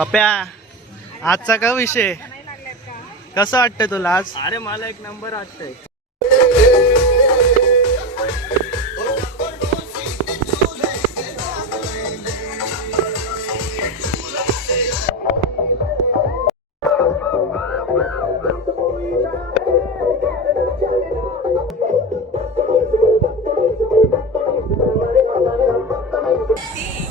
पप्या आजचा काय विषय कसं वाटतंय तुला आज? अरे मला एक नंबर वाटतंय.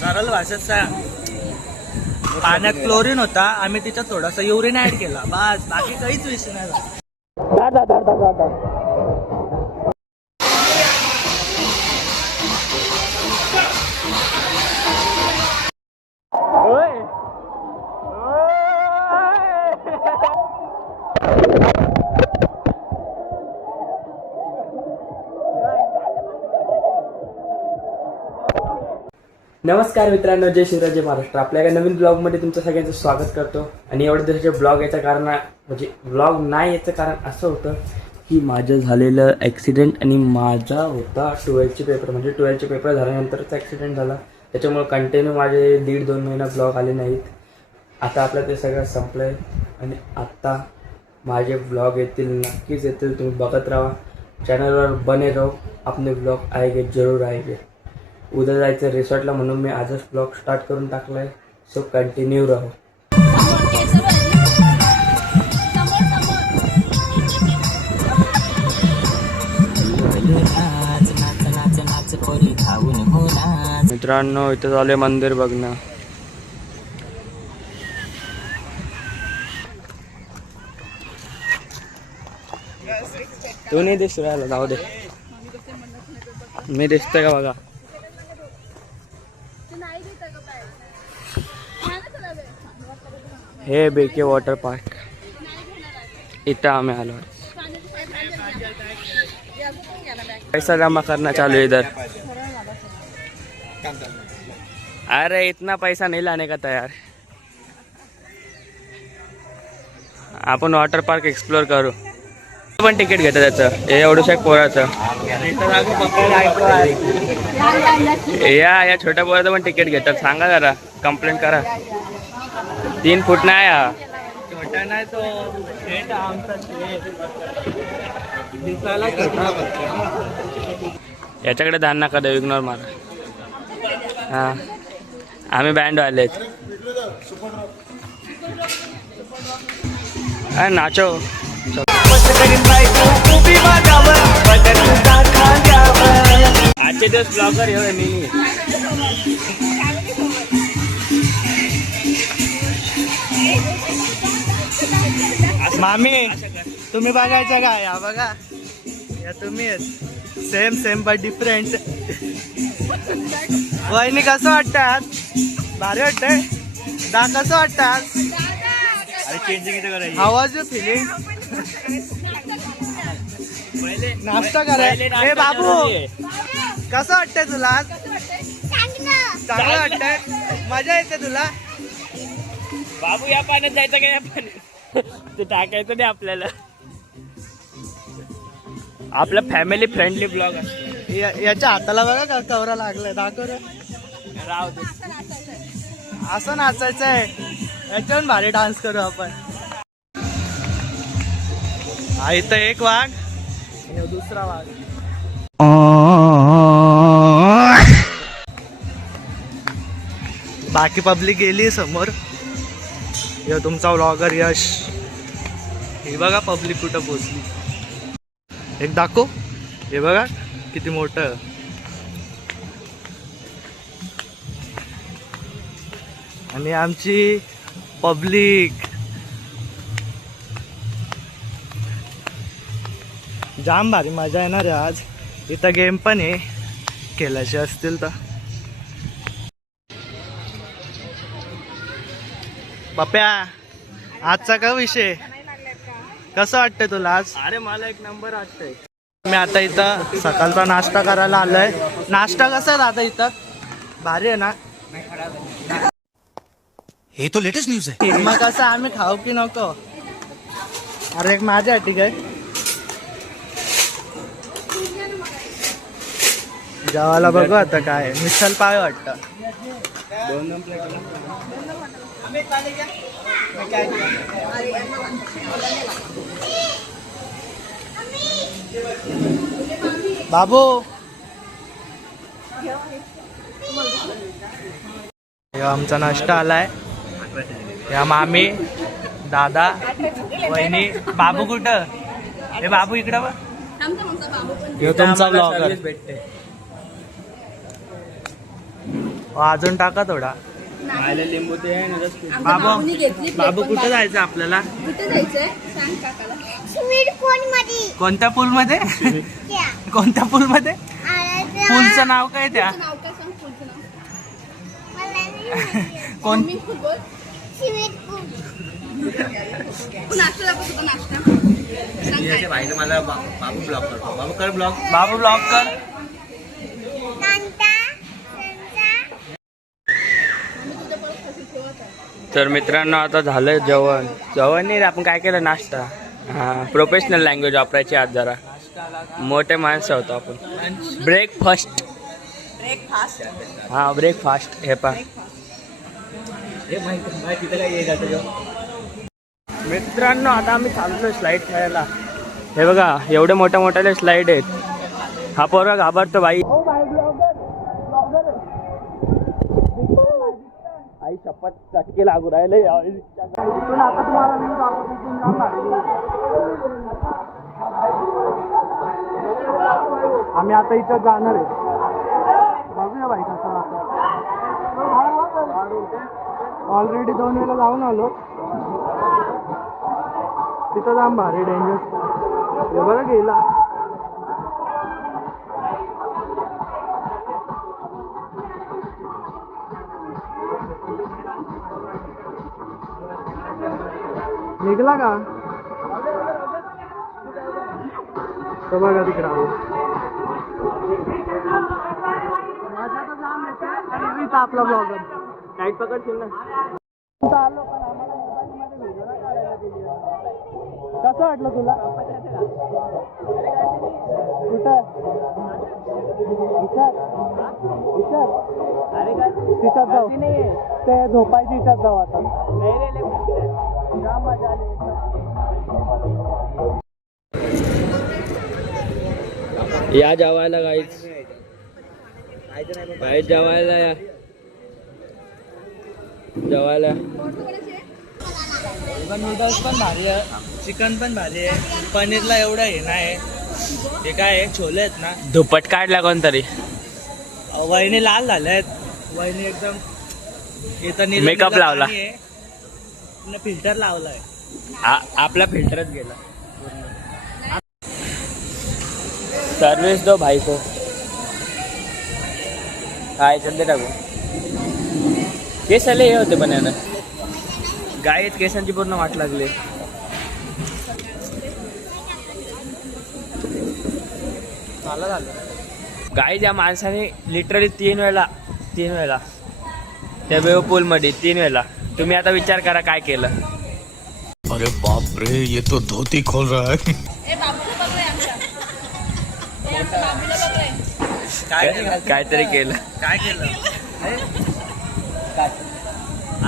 सरळ भाषेत सांग, पाण्यात क्लोरीन होता, आम्ही तिच्यात थोडासा युरिन ऍड केला, बस बाकी काहीच विषय नाही झाला. नमस्कार मित्रांनो, जय शिवराज, जय महाराष्ट्र. आपल्या एका नवीन ब्लॉगमध्ये तुमचं सगळ्यांचं स्वागत करतो. आणि एवढ्या दिवसाचे ब्लॉग याचं कारण म्हणजे ब्लॉग नाही याचं कारण असं होतं की माझं झालेलं ॲक्सिडेंट आणि माझा होता 12चे पेपर. म्हणजे 12चे पेपर झाल्यानंतरच ॲक्सिडेंट झाला. त्याच्यामुळे कंटिन्यू माझे 1.5-2 महिना ब्लॉग आले नाहीत. आता आपलं ते सगळं संपलं आहे आणि आत्ता माझे ब्लॉग येतील, नक्कीच येतील. तुम्ही बघत राहा, चॅनलवर बने रहो. आपले ब्लॉग आएगे, जरूर आएगे. उद्या जायचं रिसॉर्टला, म्हणून मी आजच ब्लॉग स्टार्ट करून टाकलाय. सो कंटिन्यू राहो. मित्रांनो, इथं झाले मंदिर बघणं. तू नाही दिसू राहिला, जाऊ दे. मी दिसतोय का बघा. हे बेके वॉटर पार्क, इथं आम्ही आलो. पैसा जमा करना चालू है इधर. अरे इतना पैसा नहीं लाने का तयार. आपण वॉटर पार्क एक्सप्लोर करू. पण तिकीट घेतं त्याचं, हे एवढंच एक पोराचं. या छोट्या पोराचं पण तिकीट घेतात. सांगा जरा, कंप्लेंट करा. 3 फूट नाही हा. छोटा नाही तो, याच्याकडे ध्यान नका देऊ, इग्नोर मारा. हा, आम्ही बँड वाले आहेत. नाचो. आजचे दिवस ब्लॉगर हे मी. मामी तुम्ही बघायचं का? या बघा, या तुम्ही सेम बट डिफरंट. वहिनी कसं वाटतं आज? भारी वाटतंय दा. कसं वाटतं आज? How was you feeling? नाश्ता करायला. हे बाबू, कसं वाटतंय तुला आज? चांगलं वाटतंय, मजा येते तुला? बाबू, या पाण्यात जायचं का? या पाण्यात ते टाकायचं नाही आपल्याला. आपला फॅमिली फ्रेंडली ब्लॉग असतो. याच्या हाताला बघा का कवरा लागलाय, दाखव रे. राव दे. असं नाचायचं आहे, याच्यावर भारी डान्स करू आपण. हा, इथं एक वाघ आणि दुसरा वाघ. बाकी पब्लिक गेली समोर. हे तुमचा व्लॉगर यश. हे बघा पब्लिक कुठं पोचली. एक दाखव, हे बघा किती मोठं. आणि आमची पब्लिक जाम भारी मजा येणार आहे आज. इथं गेम पण आहे, खेळायचे असतील तर. पप्या आजचा काय विषय कसं वाटतंय तुला आज? अरे मला एक नंबर वाटतंय. मी आता इथं सकाळचा नाश्ता करायला आलोय. नाश्ता कसा आहे आता इथं? भारी आहे ना? हे तो लेटेस्ट न्यूज आहे. मग कसं आम्ही खाऊ की नको? अरे एक माझ्यासाठी काय जेवायला बघू आता काय. मिसल पाव वाटतं. बाबू आमचा नाश्ता आलाय. या मामी, दादा, वहिनी. बाबू कुठं? हे बाबू इकडं बघ. ह्यो तुमचा ब्लॉगर. अजून टाका थोडा. लिंबू ते आहे ना बाबू बाबू कुठं जायचं आपल्याला? कुठे जायचंय सांग काकाला. कोणत्या पूल मध्ये? कोणत्या पूल मध्ये? पूलचं नाव काय त्या? नाव काय सांग पुढचं नाव. कोण? स्विमिंग पूल बोल. तू नाश्ता दाखव तुझा नाश्ता. सांग काय. मला बाबू ब्लॉग करतो. बाबू कर ब्लॉग. बाबू ब्लॉग कर. तर मित्रांनो आता झालं जेवण. जेवण नाही रे, आपण काय केलं नाश्ता. हां, प्रोफेशनल लँग्वेज वापरायची आज जरा. मोठे माणसं होतो आपण. ब्रेकफास्ट. हां ब्रेकफास्ट. हे पा मित्रांनो आता आम्ही चाललो स्लाईड खेळायला. हे बघा एवढे मोठ्या मोठ्याले स्लाईड आहेत. हा पोरगा घाबरतो बाई. आई शपथ चटके लागू राहिले. आम्ही आता इथं जाणार आहे. बघूया बाई कसं. ऑलरेडी 2 वेळेला जाऊन आलो. तिथं जाम भारी डेंजर. हे बरं गेला. निघला का? तो बघा तिकडे आपला ब्लॉगर. टाईट पकडशील ना. कसं वाटलं तुला? कुठं? तिच्यात जाऊ. ते झोपायची इच्छा जाऊ आता. या जेवायला गाईच. गाईच जेवायला या. जेवायला नूडल्स पण भारी आहे. चिकन पण भारी आहे. पनीरला एवढं हे नाही. ते काय आहे, छोले आहेत ना. दुप्पट काढला कोणतरी. वहिनी लाल झाल्यात. वहिनी एकदम इथं Makeup लावला. फिल्टर लावलाय. आपला फिल्टरच गेला. सर्विस दो भाई को. काय सध्या टाकू. केस आले हे होते पण यानं. गायत केसांची पूर्ण वाट लागली. झालं. गाय ज्या माणसाने लिटरली 3 वेळा त्या वेव पूल मध्ये 3 वेळा. तुम्ही आता विचार करा काय केलं. अरे बाप रे, ये तो धोती खोल रहा है. ए बाबूला बघूया आमच्या. ए आमच्या बाबूला बघूया. काहीतरी केलं. काय केलं?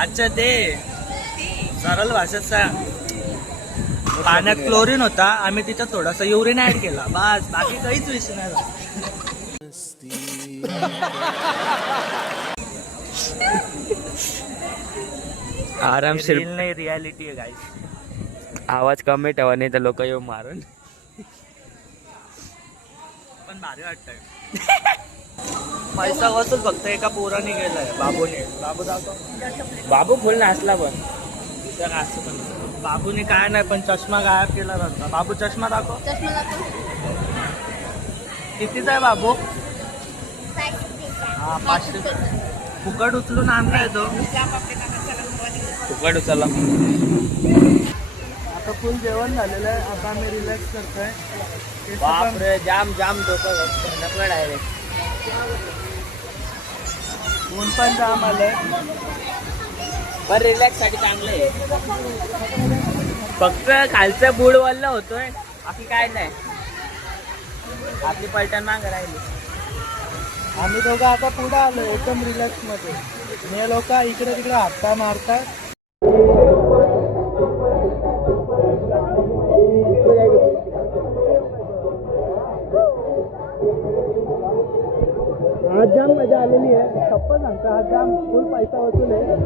अच्छा ते सरळ भाषेत पाण्यात क्लोरीन होता. आम्ही तिच्यात थोडासा युरिन ऍड केला. बस बाकी काहीच विषय नाही. आरामशीर. नाही रियालिटी आहे गाईस. आवाज कमी ठेवा नाही तर लोक येऊ मारून. पण भारी वाटतंय. पैसा वसूल फक्त एका पोराने गेलाय. बाबूने. बाबू दाखव. बाबू फुल नाचला पण. बाबूने काय नाही पण चष्मा गायब केला नव्हता. बाबू चष्मा दाखव. चष्मा दाखव. कितीचा आहे बाबू? हा 500. फुकट उचलून आणलाय तो. फुकट उचलला. आता फुल जेवण झालेलं आहे. आता आम्ही रिलॅक्स करतोय. बापरे जाम डोकं नको डायरेक्ट. ऊन पण जाम आलंय. पण रिलॅक्स साठी चांगलं आहे. फक्त खालचं बूड वल्ल होतोय. बाकी काय नाही. आपली पलटण माग राहिली. आम्ही दोघं आता पुढे आलो एकदम रिलॅक्स मध्ये. हे लोक इकडे तिकडे हातपाय मारतात. आज जाम मजा आलेली आहे. छप्पन सांगतो आज जाम फुल पैसा वसूल आहे.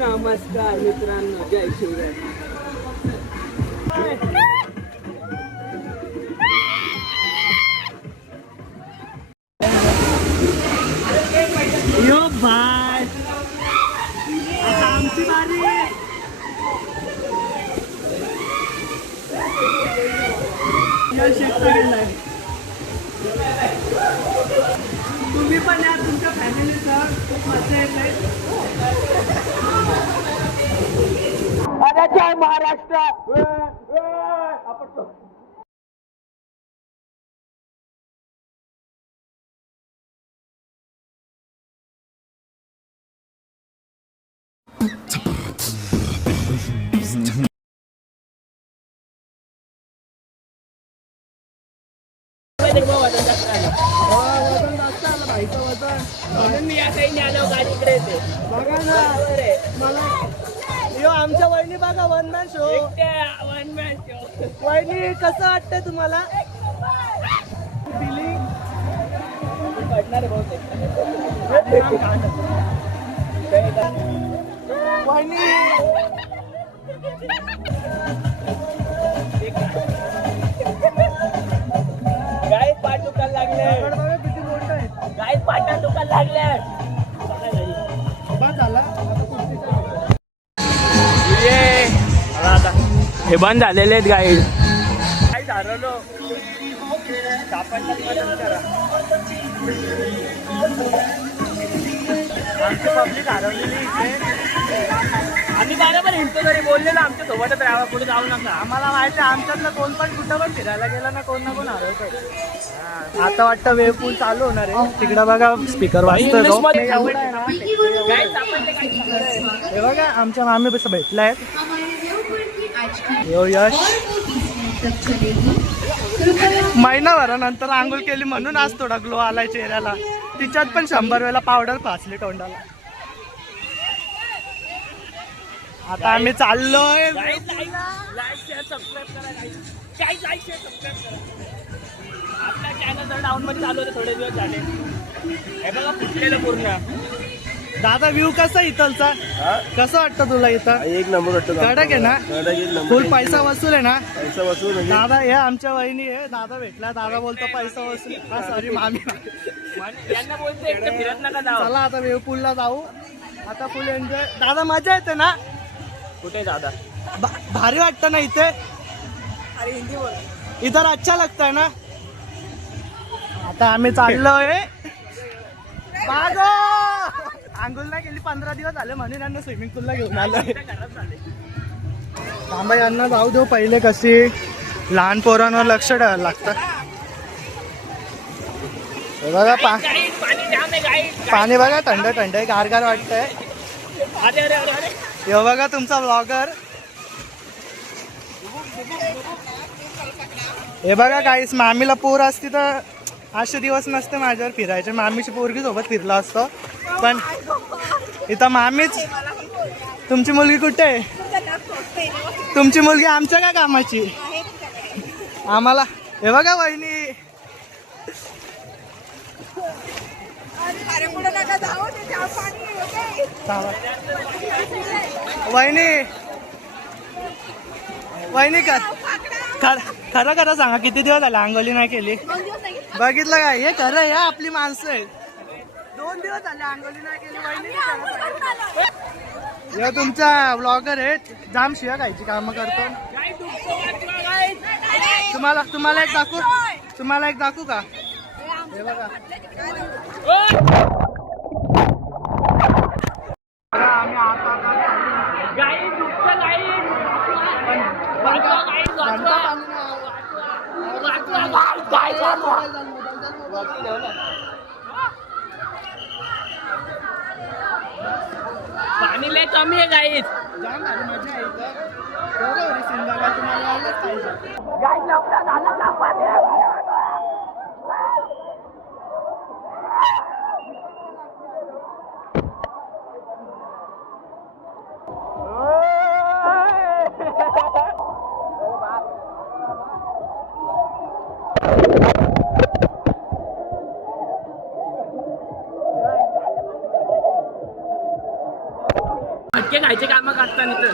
नमस्कार मित्रांनो, जय शिवराय. यो भाई आता आमची बारी. तुम्ही पण या तुमच्या फॅमिलीसह, खूप मजा येते. अरे जय महाराष्ट्र. आमच्या वहिनी बघा, वन मॅन शो. वहिनी कसं वाटतंय तुम्हाला? फिलिंग वहिनी गाय पाठ दुकान लागले. किती मोठं आहे. गाय पाठ दुकान लागले. हे बंद झालेले आहेत गाईड. काय झालं पब्लिक हरवलेली. आम्ही बरोबर हिंडतो तरी बोललेलो आमच्या सोबतच राहावं, पुढे जाऊ नका. आम्हाला माहिती आहे आमच्यातलं कोण पण कुठं पण फिरायला गेलं ना कोण ना कोण हरवतं. आता वाटतं वेव पूल चालू होणार आहे. तिकडं बघा स्पीकर वाजतोय. हे बघा आमच्या मामी कसं भेटलाय. यो यश महिनाभरानंतर आंघोळ केली म्हणून आज थोडा ग्लो आलाय चेहऱ्याला. तिच्यात पण 100 वेळा पावडर फासली तोंडाला. आता आम्ही चाललोय. आपल्या चॅनल जर डाऊन मध्ये चालू होते थोडे दिवस झाले. हे बघा फुटलेलं पूर्ण. दादा व्ह्यू कसा इथलचा? कसं वाटतं तुला इथं? एक नंबर वाटतं. कडक आहे ना? फुल पैसा वसूल आहे ना? पैसा वसूल म्हणजे दादा हे आमच्या वहिनी आहे. दादा भेटला. दादा बोलतो पैसा वसूल. हा सॉरी मामी. यांना बोलते एकटं फिरत नका जाऊ. चला आता वेव पूलला जाऊ. आता फुल एन्जॉय. दादा मजा येते ना? कुठे दादा? भारी वाटतं ना इथे? अरे हिंदी बोल. इधर अच्छा लगता ना? आता आम्ही चाललोय. आंघोळ नाही केली 15 दिवस झाले म्हणून यांना स्विमिंग पूलला घेऊन आलोय. थांबा यांना जाऊ देऊ पहिले. कशी लहान पोरांवर लक्ष ठेवायला लागतं. हे बघा पाणी बघा थंड थंड आहे. गारगार वाटतंय. हे बघा तुमचा ब्लॉगर. हे बघा काहीच मामीला पोर असती तर असे दिवस नसते माझ्यावर फिरायचे. मामीची पोरगी सोबत फिरला असतो. पण इथं मामीच. तुमची मुलगी कुठे आहे? तुमची मुलगी आमच्या काय कामाची? आम्हाला हे बघा वहिनी. वहिनी वहिनी खरं खरं सांगा किती दिवस झाले आंघोळी नाही केली? बघितलं काय हे खरं आहे हा, आपली माणसं आहेत. 2 दिवस झाले अंघोळी नाही केली वहिनी हे तुमचा ब्लॉगर आहे जाम शिया खायची कामं करतो. तुम्हाला एक दाखवू का हे बघा आम्ही आता पाणी लय कमी आहे गाईत. जाम भारी मजा आहे इथं. बरोबर सिंधागा तुम्हाला यायलाच पाहिजे. मटके खायचे कामं करताना इथं.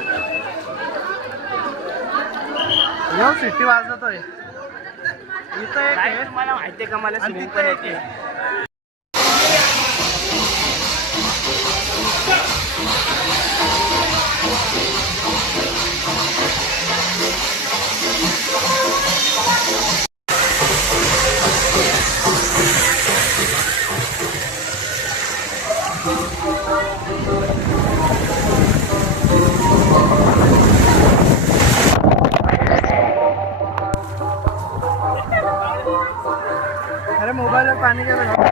येऊ सिटी वाजवतोय इथं एक आहे. मला माहितीये का मला आणि स्विमिंग तिथं पण एक येते. आहे. अरे मोबाईलवर पाणी गेलं